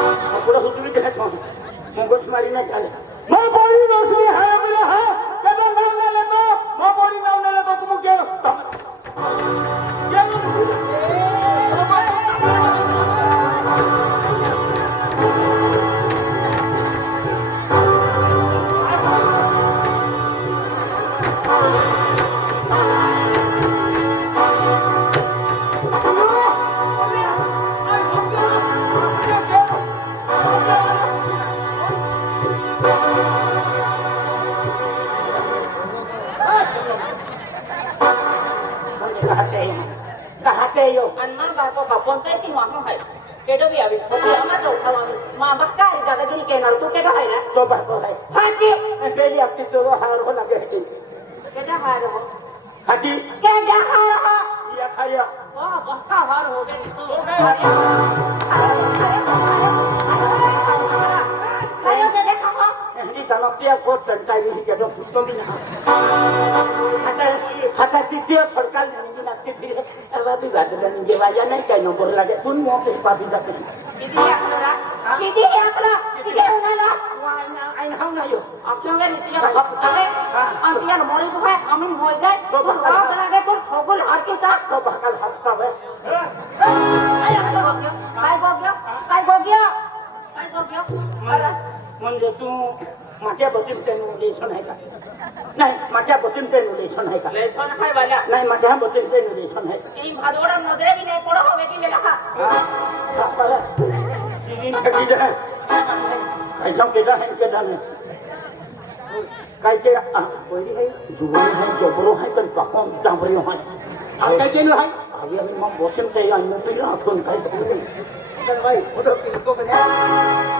मारी ना चाले मैं बोरी नौसिनी है अपने हाँ क्या तो नाम ना लेता मैं बोरी नाम ना लेता तुम क्या io ma va papà ponzai ti ma fai che dove avevi papà ma c'ho ma va carica da dire che non tu che dai eh papà dai fatti e vedi a ti tutto ha ro la che che da ha ro fatti che da ha ro ya khaya va va ha ro ho de to ha ro de de ka ho ni ta na ti a ko chan tai ni ke do pu to mi na ha ha হাতা তৃতীয় সরকার নিজে লাগছে ফিরে এবার তুই বাজারে নিজে বাজার নাই কেন বড় লাগে তুই মুখে পাবি যাতে মন্দির মাঠিয়া বসিম তেন লেসন হাইকা নাই মাঠিয়া বসিম তেন লেসন হাইকা লেসন হাই বালা নাই মাঠিয়া বসিম তেন লেসন হাই এই ভাদোরা নজরে বিনে পড়ো হবে কি বেলা চিনিন কাটি দে কাই যাও কেডা হেন কেডা নে কাই কে কইরি হাই জুবন হাই জবরো হাই তন কখন জামরি হাই আর কাই কেন হাই আমি আমি মম বসিম তে আই নতুন আসন কাই তো ভাই ওদর কি কো কেন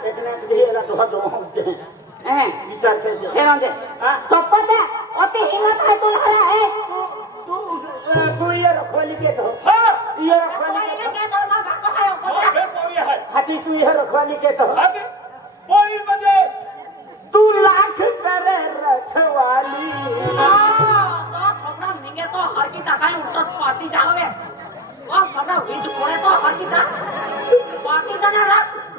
थो थो तू পাতি জানা রাখ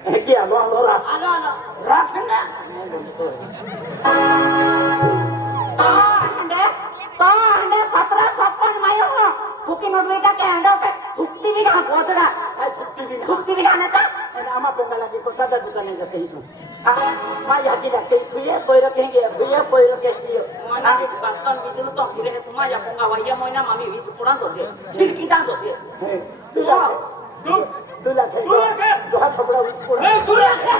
Iki aku ora. Ora ora. Ora kena. Tahan deh. Tahan deh. Satra satpam mayo. Buki nurmi ka kendo pe. Thukti bhi kha bahut da. Ai thukti bhi. Vihan. Thukti bhi khane ta. ama pe kala ki ko sada dukan ne jate hitu. Ah, mai yaki da kei kuye koiro ya. Kuye koiro ke kiyo. Ana ki baston bhi jilu to kire hetu ma ya mami bhi chupuran to je. Sirki jan to je. তুই লাগে তুই লাগে দোহা ছবড়া উঠ পড়ে এ তুই লাগে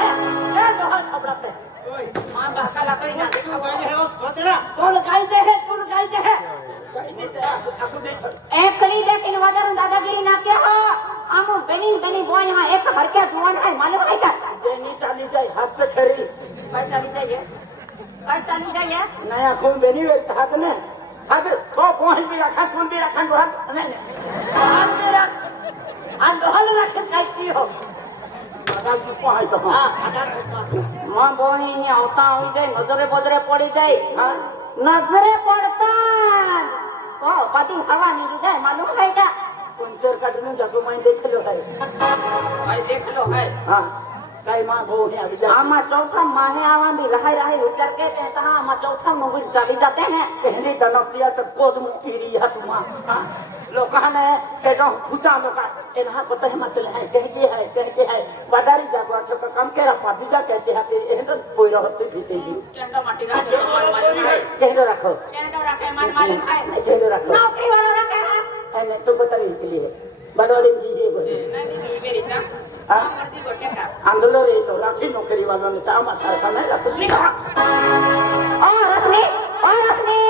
এ দোহা ছবড়াতে ওই মান বাকা লাতাই না দেখো বাইরে হও কোতেরা তোর গাই দেখে তোর গাই দেখে एकली लेकिन वजर दादागिरी ना के हो हम बेनी बेनी बॉय हां एक भर के धुआं है मालूम है क्या बेनी चली जाए हाथ से खरी मैं चली जाइए मैं चली जाइए नया खून बेनी वे हाथ ने हाथ तो फोन भी रखा फोन भी रखा तो हाथ नहीं नहीं हाथ मेरा माँ बहनी ने आता हो जाए नजरे बदरे पड़ी जाए नजरे पड़ता ओ पति हवा नहीं जाए मालूम है क्या पंचर कटने जाकर मैं देख लो है मैं देख लो है हाँ कई माँ बहनी अभी जाए आमा चौथा माँ है आवाम भी रहा रहा नजर के तहता हाँ आमा चौथा मुगल चली जाते हैं कहने जनप्रिया तक कोई मुक्ति रिया तुम्हारा लोकाने कह रहा हूँ खुचा लोकाने એના પતહ મતલ હે કહે કે હે કહે કે હે પાડારી જાગો છે તો કામ કેરા પાડી જા કહે કે હે એને તો કોઈ રહત તો ભીતે ભી કેનો માટી ના કેનો રાખો કેનો રાખે માન માલમ હે કેનો રાખો નોકરી વાળો રાખે હે એને તો પતરી કે બનોડી જી બોલે નહી નહી મેરી તા નોકરી વાળો ચા માં સરખા રાખું ઓ રશ્મિ ઓ રશ્મિ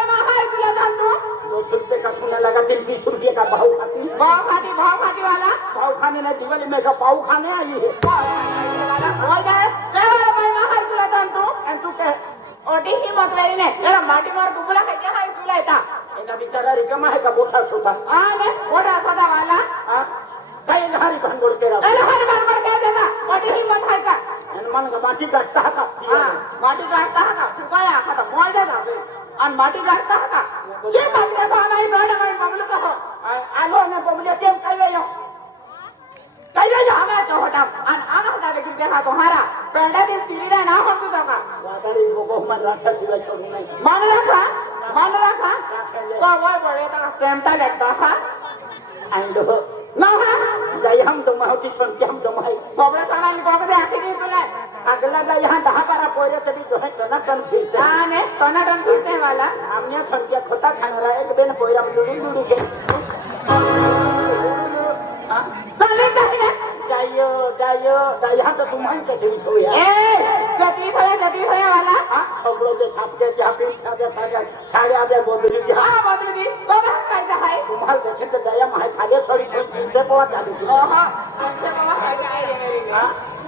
पचास रुपए का सोना लगा दिन बीस रुपए का भाव खाती भाव खाती भाव खाती वाला भाव खाने ना दिवाली में का पाव खाने आई है ओटी ही मत लेरी ने जरा माटी मार दुबला खाई जा हाई तुला इता इना बिचारा रिकमा है का बोटा सोता आ ने बोटा सोता वाला हां कई धारी भंगोर के रा चलो हर बार बार कह देता ओटी ही मत खाई का इन मन का माटी काटता का हां माटी काटता का चुकाया खाता मोय दे दा अन माटी काटता का 这把这个大奶咱俩还忙了个哈，俺俺老娘说不定变改了呀。改了呀，俺们多少张？俺俺那咱这今天还多少张？本来的地里的哪块都多嘛。我这里不够，忙着去了，忙着来看，忙着来看。我我我这大咱大两大哈，俺都。那哈，这样都没好，这样都没好。说不定咱俩你光个在黑天过来。अगला यहाँ दहा बारा पोरे तभी जो है टोना टन फीट आने टोना टन फीट है वाला हमने सुन के खोता खान रहा एक बेन पोरा मुझे जुड़ी के चले जाइए जाइयो जाइयो जाइ यहाँ तो तुम्हारे से जुड़ी हो यार जटी होया जटी होया वाला हाँ सब लोग के छाप के छाप के छाप के छाप के छाड़े आते हैं बोल दीजिए हाँ बोल दीजिए तो मैं कहीं जा है तुम्हार के छिंद गया माय खाली सॉरी छिंद से पोवा जा दीजिए ओह छिंद से पोवा कहीं जा है ये मेरी हाँ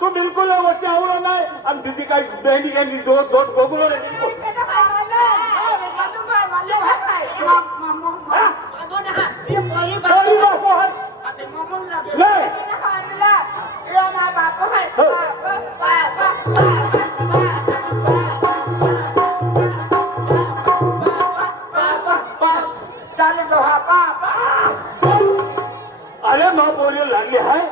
तू बिल्कुल वर्षी आवड़ नाही आणि तुझी काही बहिणी घेणी दोन दोन गोगुल अरे मा बोली लागली हाय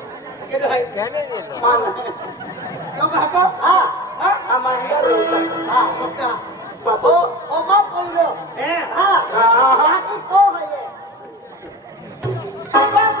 Oh, oh, my, oh, no. yeah. ah. Ah. Ah. oh, yeah.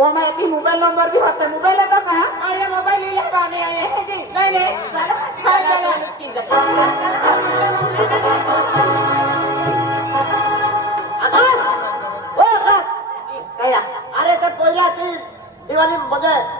ਉਹ ਮੈਂ ਕੀ ਮੋਬਾਈਲ ਨੰਬਰ ਵੀ ਹੱਥੇ ਮੋਬਾਈਲ ਲੈਂਦਾ ਮੈਂ ਆਰੇ ਮੋਬਾਈਲ ਹੀ ਲਗਾਣੇ ਆਏ ਹੈ ਜੀ ਨਹੀਂ ਨਹੀਂ ਸਰ ਸਾਡਾ ਮਸਕੀਨ ਦਾ ਅਸਰ ਉਹ ਗਾ ਇਹ ਕਹਿਆ ਅਰੇ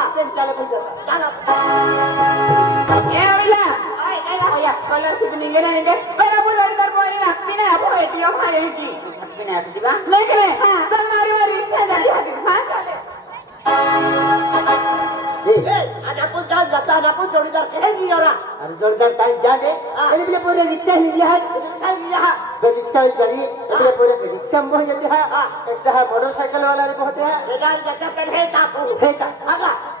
Ayan, kala po dito. Tanap. Ayan, wala. Okay, kala. Oh, yeah. Kala si Bilingga na, hindi. Pero po lang ito po nila. Hindi na, po. Ito yung kaya yung king. Pinapit, di ba? Lekin eh. Saan mari mari? Saan dali? Saan dali? Saan dali? Ada pun jalan, jasa ada pun jodoh kehendak orang. Ada jodoh tak jadi. Ini bila boleh riksa ni dia, riksa ni dia. Dari riksa ni jadi, bila boleh riksa mahu jadi ha. Riksa ha motorcycle wala ni boleh ha. Jangan jatuhkan heita pun. Heita, apa?